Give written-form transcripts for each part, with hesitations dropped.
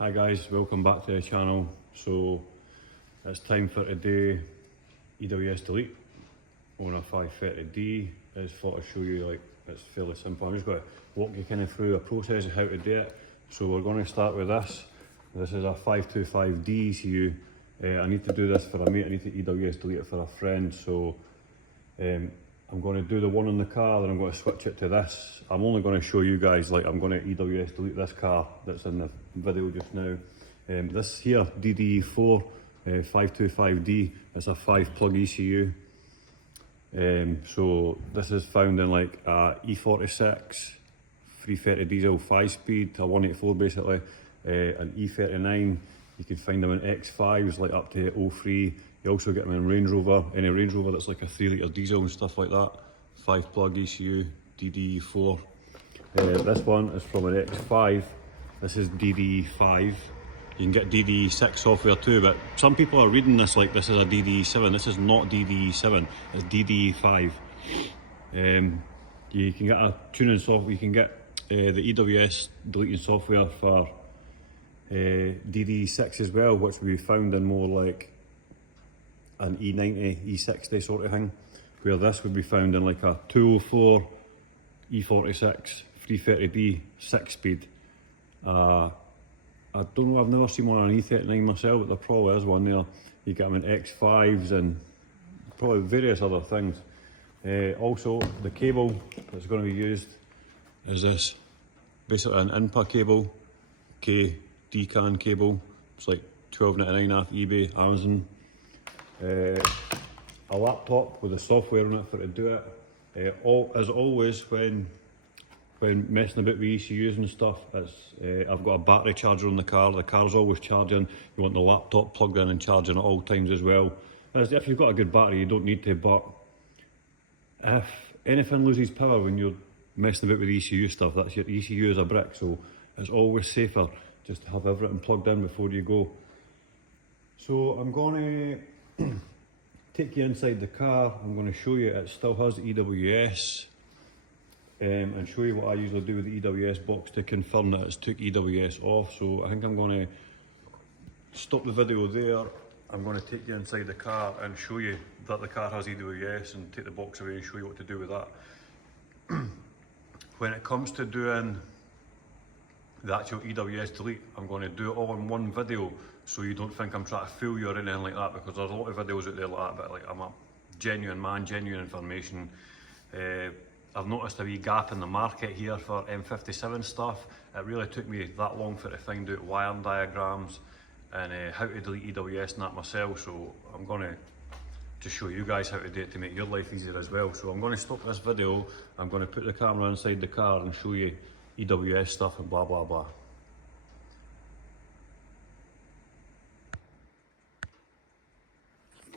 Hi guys, welcome back to the channel. So it's time for today EWS Delete on a 530D. It's for to show you, like, it's fairly simple. I'm just going to walk you kind of through a process of how to do it. So we're going to start with this. This is a 525D ECU. I need to do this for a mate. I need to EWS Delete it for a friend. So I'm going to do the one in the car, then I'm going to switch it to this. I'm only going to show you guys, like, I'm going to EWS Delete this car that's in the video just now. This here, DDE4 525D, it's a 5-plug ECU. So this is found in like a E46, 330 diesel 5-speed, a 184 basically, an E39. You can find them in X5s, like up to 03. You also get them in Range Rover, any Range Rover that's like a 3 litre diesel and stuff like that. 5-plug ECU, DDE4. This one is from an X5. This is DDE5. You can get DDE6 software too, but some people are reading this like this is a DDE7. This is not DDE7, it's DDE5. You can get a tuning software, you can get the EWS deleting software for DDE6 as well, which we found in more like an E90, E60 sort of thing, where this would be found in like a 204, E46, 330D, 6-speed. I don't know, I've never seen one on an E39 myself, but there probably is one there. You get them in X5s and probably various other things. Also, the cable that's going to be used is this, basically an inpa cable, DCAN cable. It's like $12.99 off eBay, Amazon. A laptop with the software on it for to do it. As always, when messing about with ECUs and stuff, I've got a battery charger on the car. The car's always charging. You want the laptop plugged in and charging at all times as well. If you've got a good battery, you don't need to, but if anything loses power when you're messing about with ECU stuff, that's your ECU is a brick, so it's always safer just to have everything plugged in before you go. So I'm going to take you inside the car. I'm going to show you it still has EWS, and show you what I usually do with the EWS box to confirm that it's took EWS off. So I think I'm going to stop the video there. I'm going to take you inside the car and show you that the car has EWS and take the box away and show you what to do with that. When it comes to doing the actual EWS delete, I'm going to do it all in one video, so you don't think I'm trying to fool you or anything like that, because there's a lot of videos out there like that, but like, I'm a genuine man, genuine information. I've noticed a wee gap in the market here for M57 stuff. It really took me that long to find out wiring diagrams and how to delete EWS and that myself, so I'm going to show you guys how to do it to make your life easier as well. So I'm going to stop this video, I'm going to put the camera inside the car and show you EWS stuff and blah blah blah.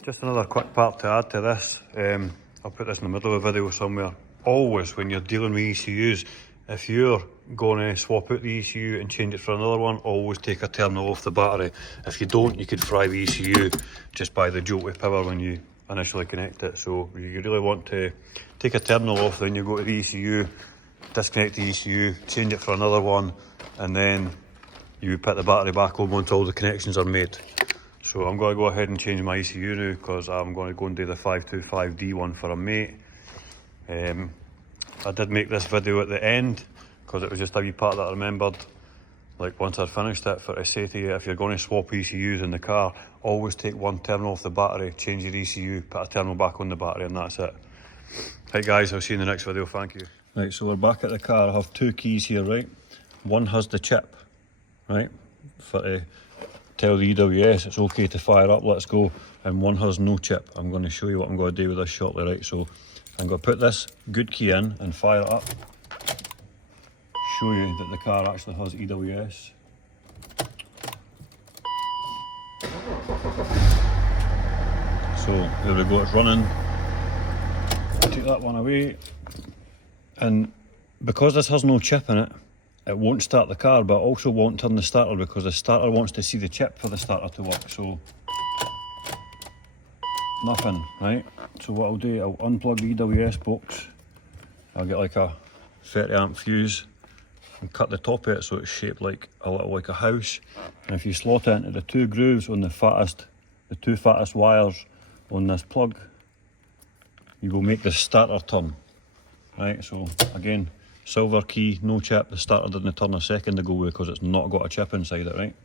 Just another quick part to add to this. I'll put this in the middle of the video somewhere. Always when you're dealing with ECUs, if you're going to swap out the ECU and change it for another one, always take a terminal off the battery. If you don't, you could fry the ECU just by the jolt of power when you initially connect it. So you really want to take a terminal off, then you go to the ECU, disconnect the ECU, change it for another one, and then you put the battery back on until all the connections are made. So I'm going to go ahead and change my ECU now, because I'm going to go and do the 525D one for a mate. I did make this video at the end because it was just a wee part that I remembered, like once I'd finished it, for to say to you, if you're going to swap ECUs in the car, always take one terminal off the battery, change your ECU, put a terminal back on the battery, and that's it. Right guys, I'll see you in the next video, thank you. Right, so we're back at the car. I have two keys here, right? One has the chip, right, for to tell the EWS it's okay to fire up, let's go, and one has no chip. I'm going to show you what I'm going to do with this shortly, right? So I'm going to put this good key in and fire it up, show you that the car actually has EWS. So there we go, it's running. Take that one away, and because this has no chip in it, it won't start the car, but also won't turn the starter, because the starter wants to see the chip for the starter to work. So nothing, right? So what I'll do, I'll unplug the EWS box. I'll get like a 30 amp fuse, and cut the top of it so it's shaped like a house. And if you slot it into the two grooves on the two fattest wires on this plug, you will make the starter turn. Right, so again, silver key, no chip. The starter didn't turn a second ago because it's not got a chip inside it, right?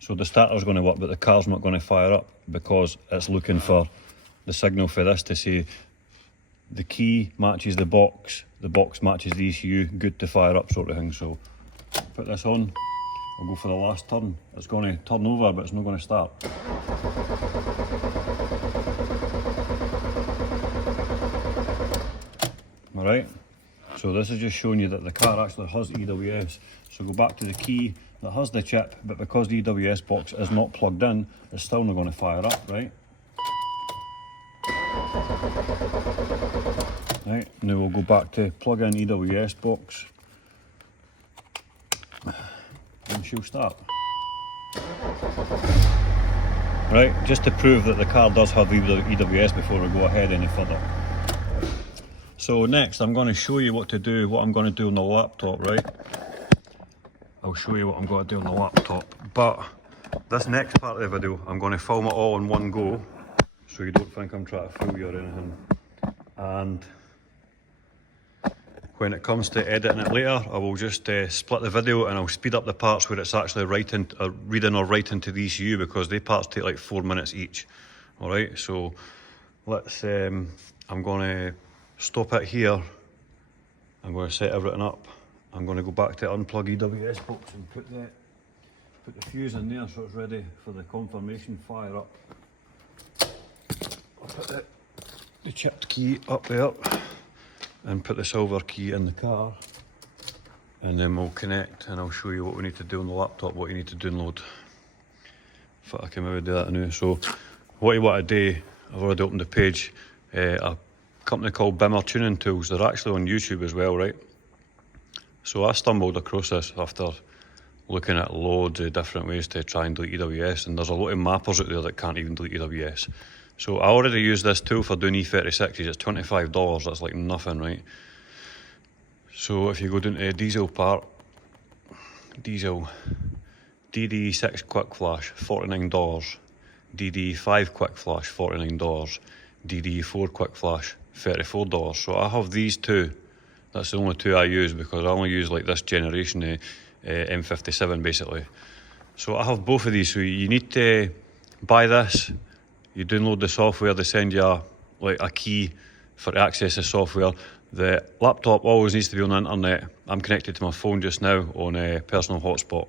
So the starter's going to work, but the car's not going to fire up because it's looking for the signal for this to say the key matches the box matches the ECU, good to fire up sort of thing. So put this on, I'll go for the last turn. It's going to turn over, but it's not going to start. Alright, so this is just showing you that the car actually has EWS. So go back to the key that has the chip, but because the EWS box is not plugged in, it's still not going to fire up, right? Right, now we'll go back to plug in EWS box and she'll start. Right, just to prove that the car does have EWS before we go ahead any further. So next I'm going to show you what I'm going to do on the laptop, right? I'll show you what I'm going to do on the laptop, but this next part of the video I'm going to film it all in one go so you don't think I'm trying to fool you or anything. And when it comes to editing it later, I will just split the video and I'll speed up the parts where it's actually reading or writing to the ECU, because they parts take like 4 minutes each. Alright, so let's, I'm going to stop it here. I'm going to set everything up. I'm going to go back to unplug EWS box and put the fuse in there so it's ready for the confirmation fire up. I'll put the chipped key up there and put the silver key in the car, and then we'll connect and I'll show you what we need to do on the laptop, what you need to download. If I can maybe do that now. So what you want to do, I've already opened the page, a company called Bmw Tuning Tools. They're actually on YouTube as well, right? So I stumbled across this after looking at loads of different ways to try and delete EWS, and there's a lot of mappers out there that can't even delete EWS. So I already use this tool for doing E36s, it's $25, that's like nothing, right? So if you go down to the diesel part, diesel, DD6 quick flash, $49, DD5 quick flash, $49, DD4 quick flash, $34. So I have these two, that's the only two I use because I only use like this generation M57 basically. So I have both of these, so you need to buy this. You download the software, they send you like a key for to access the software. The laptop always needs to be on the internet. I'm connected to my phone just now on a personal hotspot.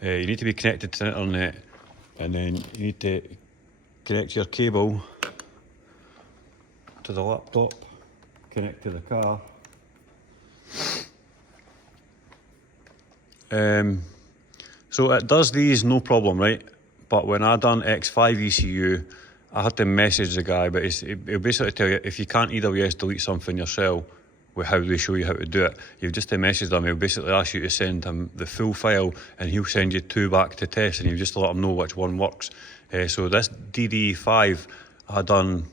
You need to be connected to the internet, and then you need to connect your cable to the laptop, connect to the car. So it does these no problem, right? But when I done X5 ECU, I had to message the guy, but he'll basically tell you if you can't EWS delete something yourself with how they show you how to do it, you've just to message them. He'll basically ask you to send him the full file and he'll send you two back to test, and you just let him know which one works. So this DD5, I done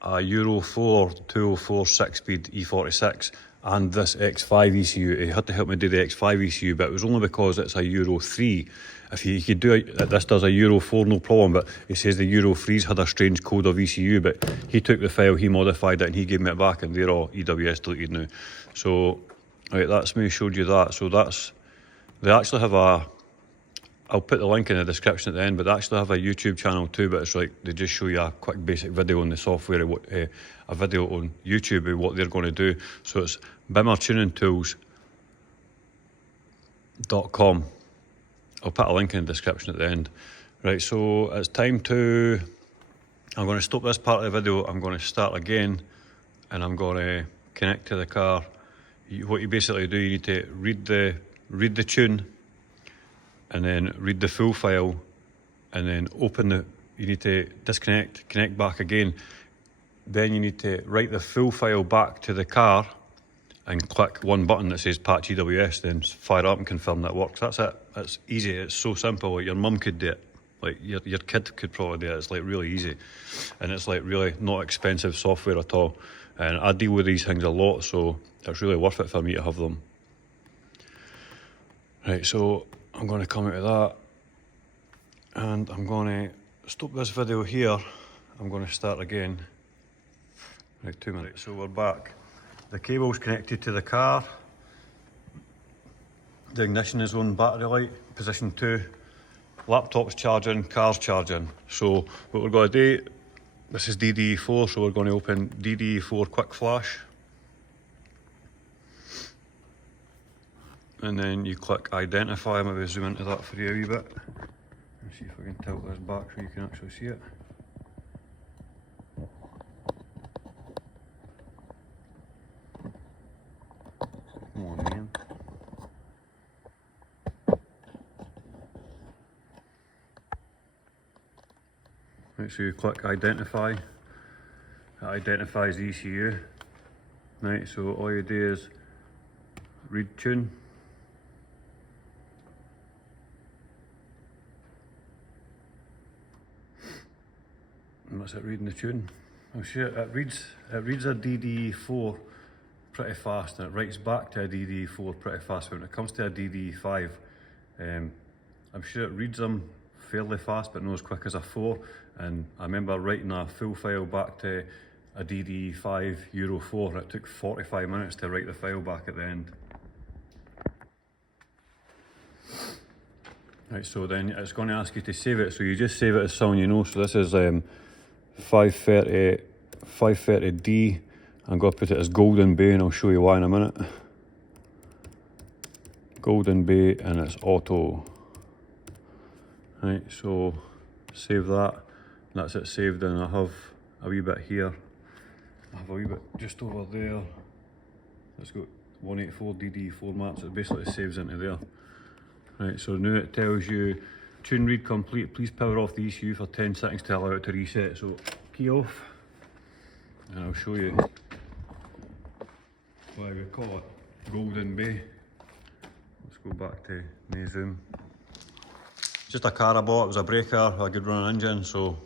a Euro 4 204 6-speed E46 and this X5 ECU. He had to help me do the X5 ECU, but it was only because it's a Euro 3. If you could do it, this does a Euro 4, no problem, but he says the Euro 3's had a strange code of ECU, but he took the file, he modified it, and he gave me it back, and they're all EWS deleted now. So, right, that's me, showed you that. So they actually have I'll put the link in the description at the end, but they actually have a YouTube channel too, but it's like, they just show you a quick basic video on the software, a video on YouTube of what they're going to do. So it's bmwtuningtools.com. I'll put a link in the description at the end. Right, so it's time to, I'm going to stop this part of the video, I'm going to start again, and I'm going to connect to the car. What you basically do, you need to read the tune, and then read the full file, and then you need to disconnect, connect back again. Then you need to write the full file back to the car and click one button that says patch EWS, then fire up and confirm that it works. That's it. It's easy. It's so simple. Like your mum could do it. Like your kid could probably do it. It's like really easy. And it's like really not expensive software at all. And I deal with these things a lot, so it's really worth it for me to have them. Right, so I'm going to come out of that and I'm going to stop this video here. I'm going to start again. Right, 2 minutes. So we're back. The cable's connected to the car. The ignition is on battery light, position 2. Laptop's charging, car's charging. So what we're going to do, this is DDE4, so we're going to open DDE4 quick flash. And then you click identify. Maybe zoom into that for you a wee bit. Let's see if I can tilt this back so you can actually see it. Come on, man. Right, so you click identify. It identifies the ECU. Right, so all you do is read tune. And that's it, reading the tune. Oh shit, it reads a DDE4 pretty fast, and it writes back to a DDE4 pretty fast. But when it comes to a DDE5, I'm sure it reads them fairly fast, but not as quick as a 4. And I remember writing a full file back to a DDE5 Euro 4, and it took 45 minutes to write the file back at the end. Right, so then it's going to ask you to save it, so you just save it as someone you know. So this is 530D. I'm going to put it as Golden Bay, and I'll show you why in a minute. Golden Bay, and it's auto. Right, so save that. That's it saved, and I have a wee bit here. I have a wee bit just over there. It's got 184 DD format, so it basically saves into there. Right, so now it tells you tune read complete. Please power off the ECU for 10 seconds to allow it to reset. So key off, and I'll show you why we call it Golden Bay. Let's go back to no zoom. Just a car I bought. It was a breaker. I could run an engine, so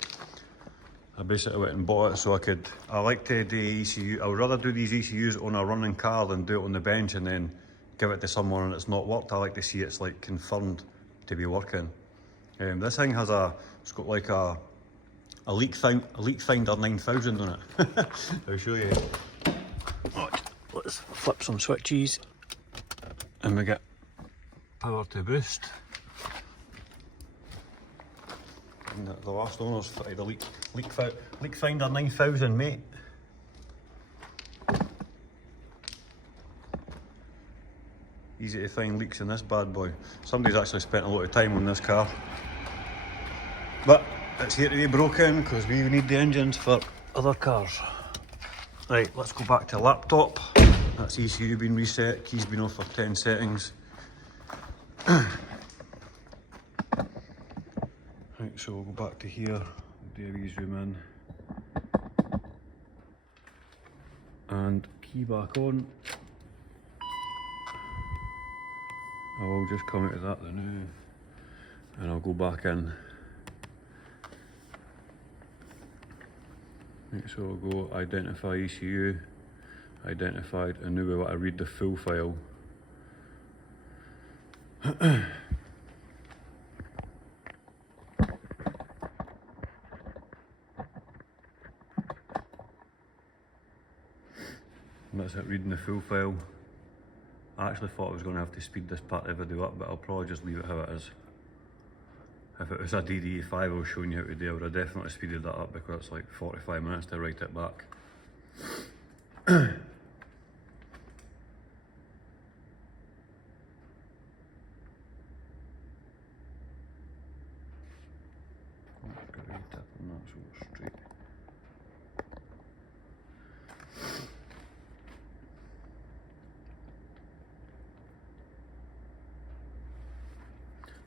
I basically went and bought it so I like to do ECU. I would rather do these ECUs on a running car than do it on the bench and then give it to someone and it's not worked. I like to see it's like confirmed to be working. This thing has it's got like a leak finder 9000 on it. I'll show you. Right, let's flip some switches and we get power to boost. The last owner's fitted the leak finder 9000, mate. Easy to find leaks in this bad boy. Somebody's actually spent a lot of time on this car. But it's here to be broken because we need the engines for other cars. Right, let's go back to laptop. That's ECU been reset, keys been off for 10 settings. Right, so we'll go back to here, do a wee zoom in. And key back on. I will just come out of that now, and I'll go back in. Right, so we'll go identify ECU, identified, and now we want to read the full file. And that's it, reading the full file. I actually thought I was going to have to speed this part of the video up, but I'll probably just leave it how it is. If it was a DDE5 I was showing you how to do, I would have definitely speeded that up because it's like 45 minutes to write it back.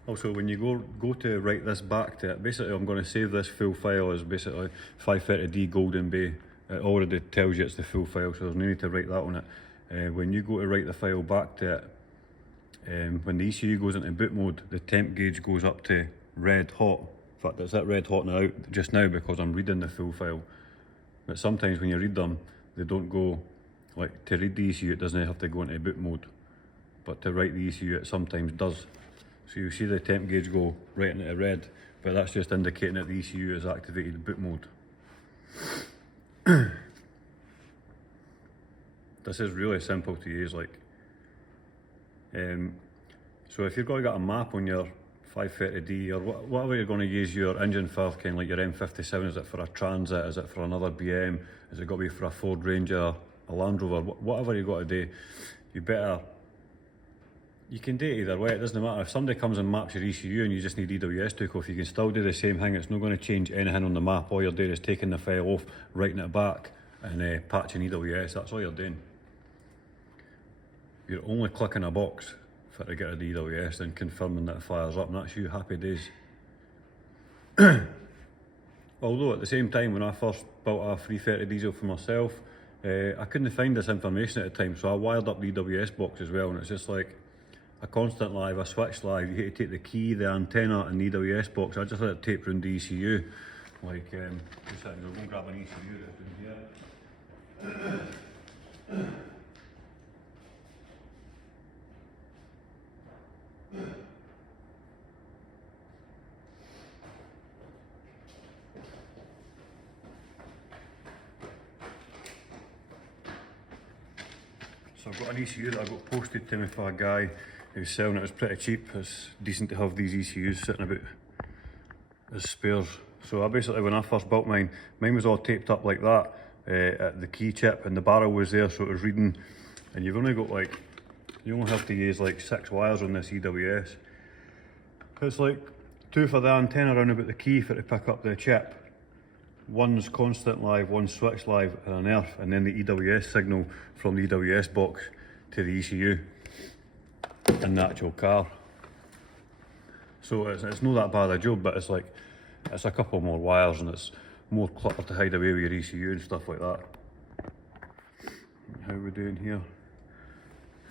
Also, when you go to write this back to it, basically I'm going to save this full file as basically 530D Golden Bay. It already tells you it's the full file, so there's no need to write that on it. When you go to write the file back to it, when the ECU goes into boot mode, the temp gauge goes up to red hot. In fact, it's at red hot now, just now, because I'm reading the full file. But sometimes when you read them, they don't go, like to read the ECU, it doesn't have to go into boot mode. but to write the ECU it sometimes does. So you see the temp gauge go right into red, but that's just indicating that the ECU is activated boot mode. This is really simple to use, like. So if you're going to get a map on your 530D or whatever you're going to use your engine for, kind of like your M57, is it for a Transit, is it for another BM, is it got to be for a Ford Ranger, a Land Rover, whatever you've got to do, you can do it either way. It doesn't matter if somebody comes and maps your ECU and you just need EWS took off, you can still do the same thing. It's not going to change anything on the map. All you're doing is taking the file off, writing it back and patching EWS. That's all you're doing. You're only clicking a box for to get rid of the EWS and confirming that it fires up, and that's you happy days. Although at the same time, when I first built a 330 diesel for myself, I couldn't find this information at the time, so I wired up the EWS box as well, and it's just like a constant live, a switch live. You hate to take the key, the antenna and the EWS box. I just let it tape around the ECU. Like, just sitting there, go and grab an ECU that's in here. So I've got an ECU that I got posted to me for a guy who's selling it. It was pretty cheap. It's decent to have these ECUs sitting about as spares. So I basically, when I first built mine was all taped up like that at the key chip, and the barrel was there, so it was reading. And you've only got like, you only have to use like 6 wires on this EWS. It's like 2 for the antenna around about the key for it to pick up the chip. One's constant live, one's switch live and an earth, and then the EWS signal from the EWS box to the ECU in the actual car. So it's not that bad a job, but it's like, it's a couple more wires and it's more clutter to hide away with your ECU and stuff like that. How are we doing here?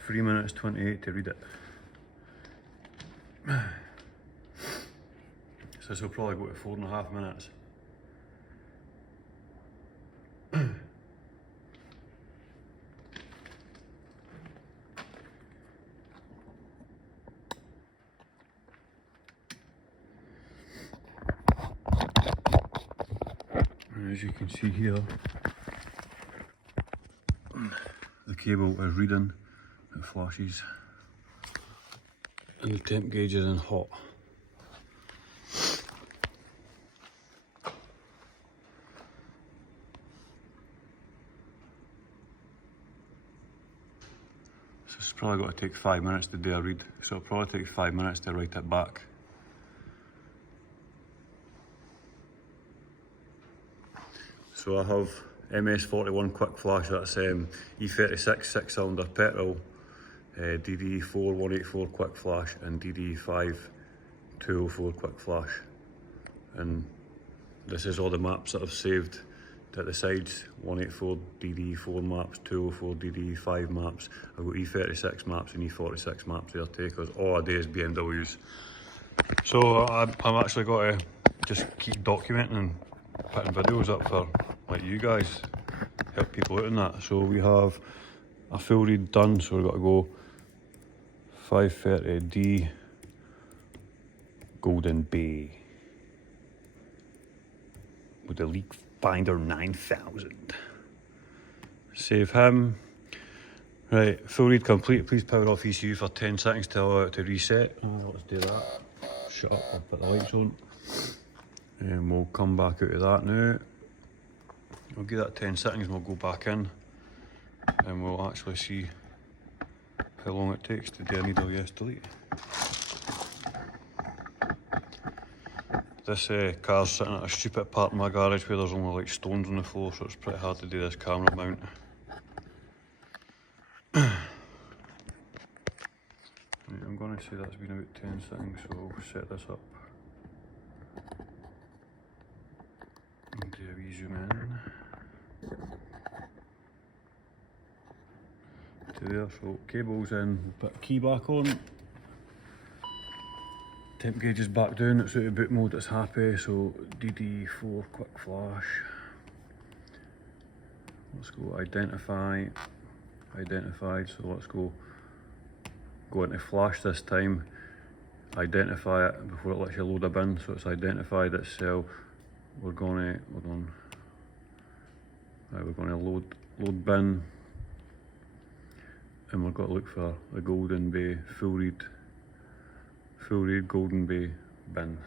3 minutes 28 to read it. So this will probably go to 4.5 minutes. And as you can see here, the cable is reading, it flashes, and the temp gauge is in hot. So it's probably got to take 5 minutes to do a read, so it'll probably take 5 minutes to write it back. So I have MS41 quick flash, that's E36 6-cylinder petrol, DD4 184 quick flash and DD5 204 quick flash. And this is all the maps that I've saved at the sides: 184 DD4 maps, 204 DD5 maps. I've got E36 maps and E46 maps there too, because all I do is BMWs. So I'm actually got to just keep documenting and putting videos up for like you guys, help people out in that. So we have a full read done, so we've got to go 530D Golden Bay with the Leak Finder 9000. Save him. Right, full read complete. Please power off ECU for 10 seconds to allow it to reset. Let's do that. Shut up, I'll put the lights on. And we'll come back out of that now. We'll give that 10 seconds and we'll go back in and we'll actually see how long it takes to do an EWS delete. This car's sitting at a stupid part in my garage where there's only like stones on the floor, so it's pretty hard to do this camera mount. Right, I'm going to say that's been about 10 seconds, so we'll set this up. And do a wee zoom in. To there, so cable's in, put key back on. Temp gauge is back down, it's out of boot mode, it's happy, so DD4 quick flash. Let's go identified, so let's go go into flash this time, identify it before it lets you load a bin, so it's identified itself. We're going to, hold on, right, we're going to load bin, and we've got to look for the Golden Bay full read Golden Bay bin.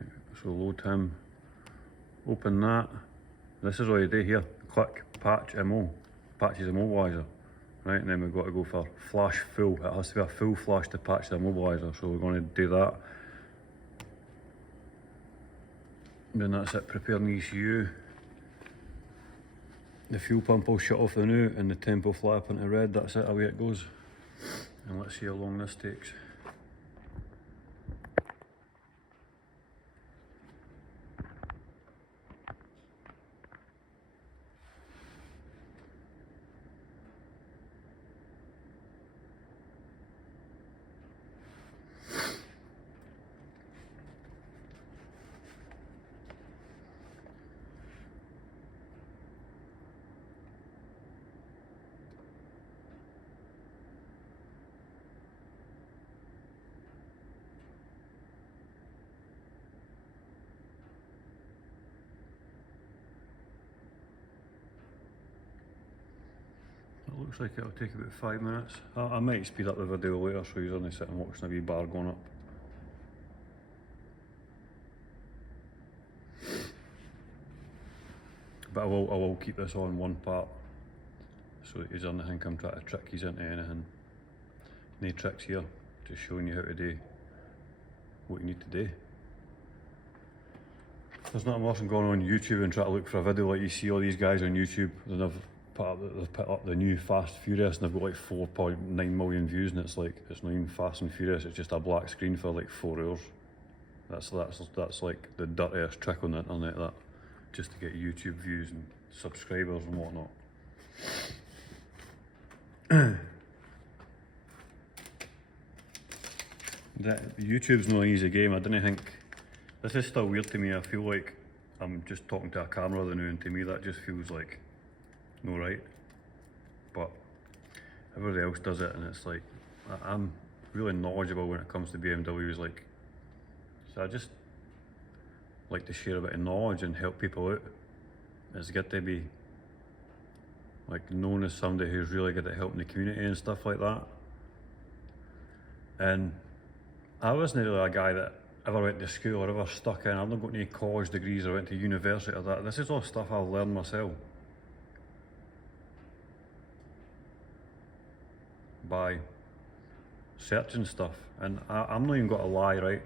Right, so load him, open that. This is all you do here, click patch MO, patches immobiliser. Right, and then we've got to go for flash full. It has to be a full flash to patch the immobiliser, so we're going to do that. Then that's it, preparing the ECU. The fuel pump will shut off the new and the temp will fly up into red. That's it, away it goes. And let's see how long this takes. It looks like it'll take about 5 minutes. I might speed up the video later so you're only sitting watching a wee bar going up. But I will keep this on one part so that you don't think I'm trying to trick you into anything. No tricks here, just showing you how to do what you need to do. There's nothing worse than going on YouTube and trying to look for a video like you see all these guys on YouTube. They've put up the new Fast Furious and they've got like 4.9 million views, and it's like, it's not even Fast and Furious, it's just a black screen for like 4 hours. That's like the dirtiest trick on the internet, that, just to get YouTube views and subscribers and whatnot. YouTube's no easy game. I don't think, this is still weird to me. I feel like I'm just talking to a camera the new, and to me that just feels like no right. But everybody else does it, and it's like, I'm really knowledgeable when it comes to BMWs, like, so I just like to share a bit of knowledge and help people out. It's good to be like known as somebody who's really good at helping the community and stuff like that. And I wasn't really a guy that ever went to school or ever stuck in. I've not got any college degrees or went to university or that. This is all stuff I've learned myself by searching stuff. And I'm not even got to lie, right?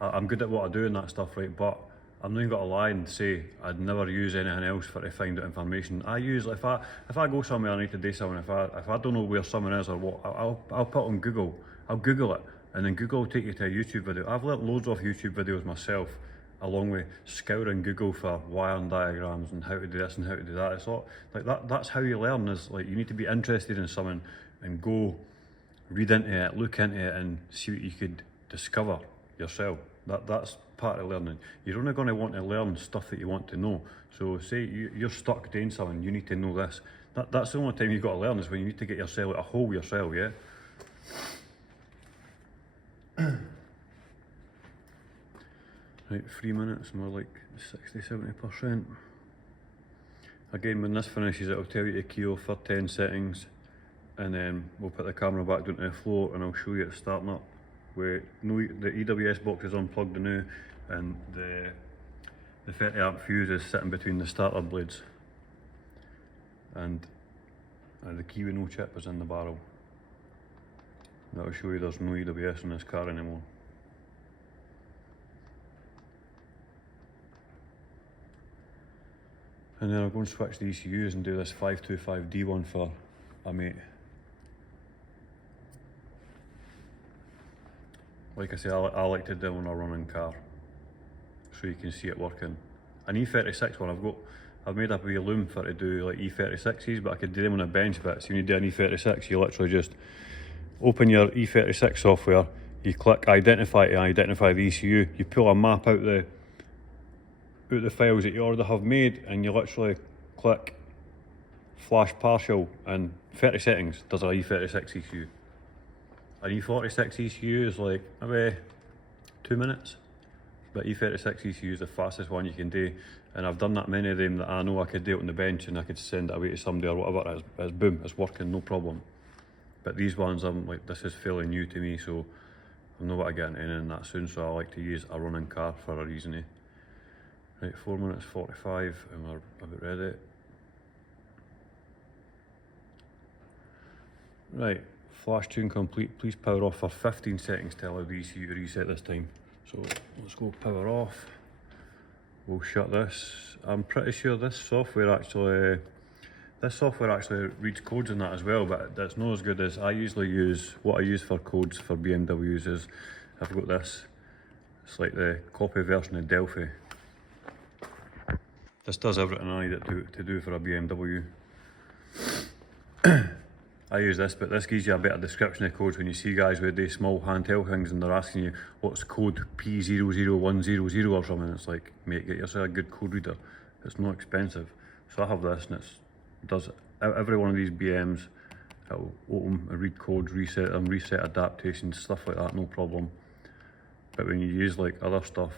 I'm good at what I do and that stuff, right? But I'm not even got to lie and say I'd never use anything else to find out information. I use, if I go somewhere, I need to do something, if I don't know where someone is or what, I'll put on Google. I'll Google it, and then Google will take you to a YouTube video. I've learnt loads of YouTube videos myself, along with scouring Google for wiring diagrams and how to do this and how to do that. It's all like that. That's how you learn. Is like, you need to be interested in something and go read into it, look into it, and see what you could discover yourself. That's part of learning. You're only going to want to learn stuff that you want to know. So say you're stuck doing something, you need to know this. That's the only time you've got to learn, is when you need to get yourself out a hole yourself, yeah? Right, 3 minutes, more like 60-70%. Again, when this finishes, it'll tell you to key off for 10 settings, and then we'll put the camera back down to the floor and I'll show you it starting up. With the EWS box is unplugged now, and the 30 amp fuse is sitting between the starter blades, and the key with no chip is in the barrel. That'll show you there's no EWS in this car anymore. And then I'll go and switch the ECUs and do this 525D one for a mate. Like I say, I like to do it on a running car, so you can see it working. An E36 one, I've made up a wee loom for to do like E36s, but I could do them on a bench bit. So when you do an E36, you literally just open your E36 software, you click identify to identify the ECU, you pull a map out the files that you already have made, and you literally click flash partial, and 30 settings does an E36 ECU. an E46 ECU is like maybe 2 minutes, but E36 ECU is the fastest one you can do, and I've done that many of them that I know I could do it on the bench and I could send it away to somebody or whatever. It's boom, it's working, no problem. But these ones, I'm like, this is fairly new to me, so I'm not going to get into anything that soon, so I like to use a running car for a reason. Right, 4 minutes 45 and we're about ready. Right, flash tune complete. Please power off for 15 seconds to allow the ECU to reset this time. So let's go power off. We'll shut this. I'm pretty sure this software actually reads codes in that as well, but that's not as good as I usually use. What I use for codes for BMWs is I've got this. It's like the copy version of Delphi. This does everything I need it to do for a BMW. I use this, but this gives you a better description of codes when you see guys with these small handheld things and they're asking you what's code P00100 or something. It's like, mate, get yourself a good code reader. It's not expensive. So I have this and it does every one of these BMs. It'll open and read codes, reset them, reset adaptations, stuff like that, no problem. But when you use like other stuff,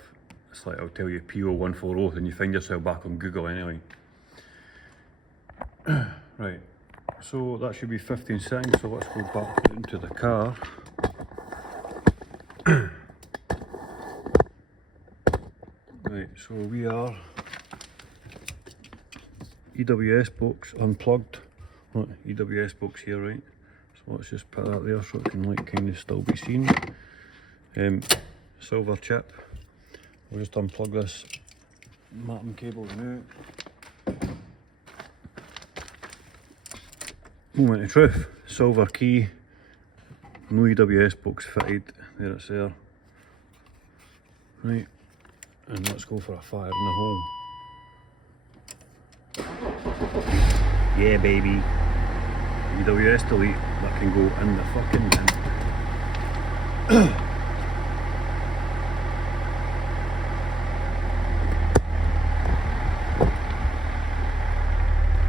it's like I'll tell you P0140 and you find yourself back on Google anyway. Right. So that should be 15 seconds, so let's go back into the car. Right, so we are EWS box unplugged. Look, EWS box here, right? So let's just put that there so it can like kind of still be seen. Silver chip. We'll just unplug this mapping cable now. Moment of truth, silver key, no EWS box fitted, there it's there. Right, and let's go for a fire in the hole. Yeah baby, EWS delete, that can go in the fucking bin.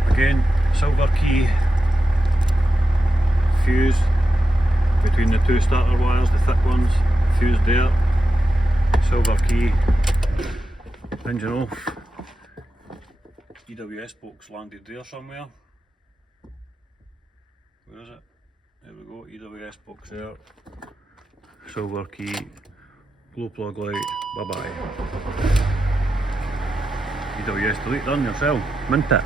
Again, silver key. Fuse between the two starter wires, the thick ones, fuse there, silver key, engine off, EWS box landed there somewhere. Where is it? There we go, EWS box there, silver key, glow plug light, bye bye. EWS delete done yourself, mint it.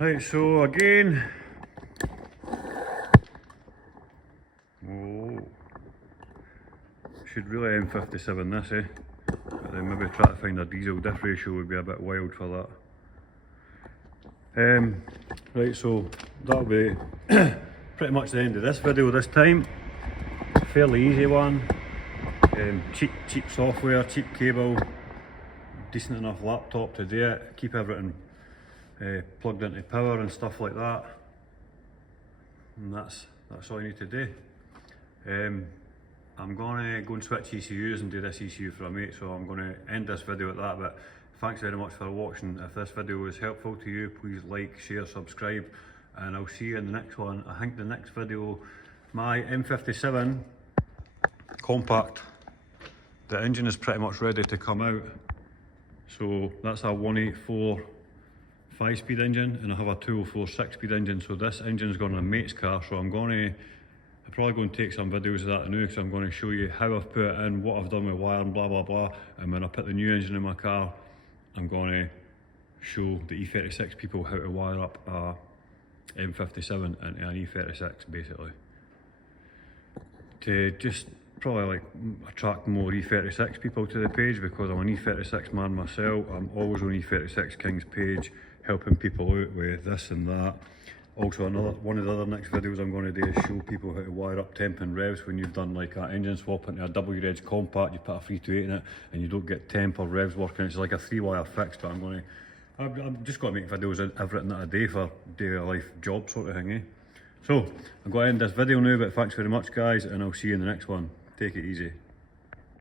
Right, so again, should really M57 this, but then maybe try to find a diesel diff ratio would be a bit wild for that. Right, so that'll be pretty much the end of this video this time. Fairly easy one. Cheap software, cheap cable, decent enough laptop to do it, keep everything plugged into power and stuff like that. And that's all you need to do. I'm going to go and switch ECUs and do this ECU for a mate, so I'm going to end this video at that, but thanks very much for watching. If this video was helpful to you, please like, share, subscribe, and I'll see you in the next one. I think the next video, my M57 compact, the engine is pretty much ready to come out. So that's a 184 5-speed engine, and I have a 204 6-speed engine, so this engine's going on a mate's car, so I'm probably going to take some videos of that now, because I'm going to show you how I've put it in, what I've done with wire and blah blah blah, and when I put the new engine in my car, I'm going to show the E36 people how to wire up a M57 into an E36 basically. To just probably like attract more E36 people to the page, because I'm an E36 man myself. I'm always on E36 King's page, helping people out with this and that. Also, one of the other next videos I'm going to do is show people how to wire up temp and revs when you've done like an engine swap into a W-Reg compact. You put a 328 in it and you don't get temp or revs working. It's like a 3-wire fix, but I'm just going to make videos in everything that I do for daily life job sort of thing, So, I'm going to end this video now, but thanks very much guys, and I'll see you in the next one. Take it easy.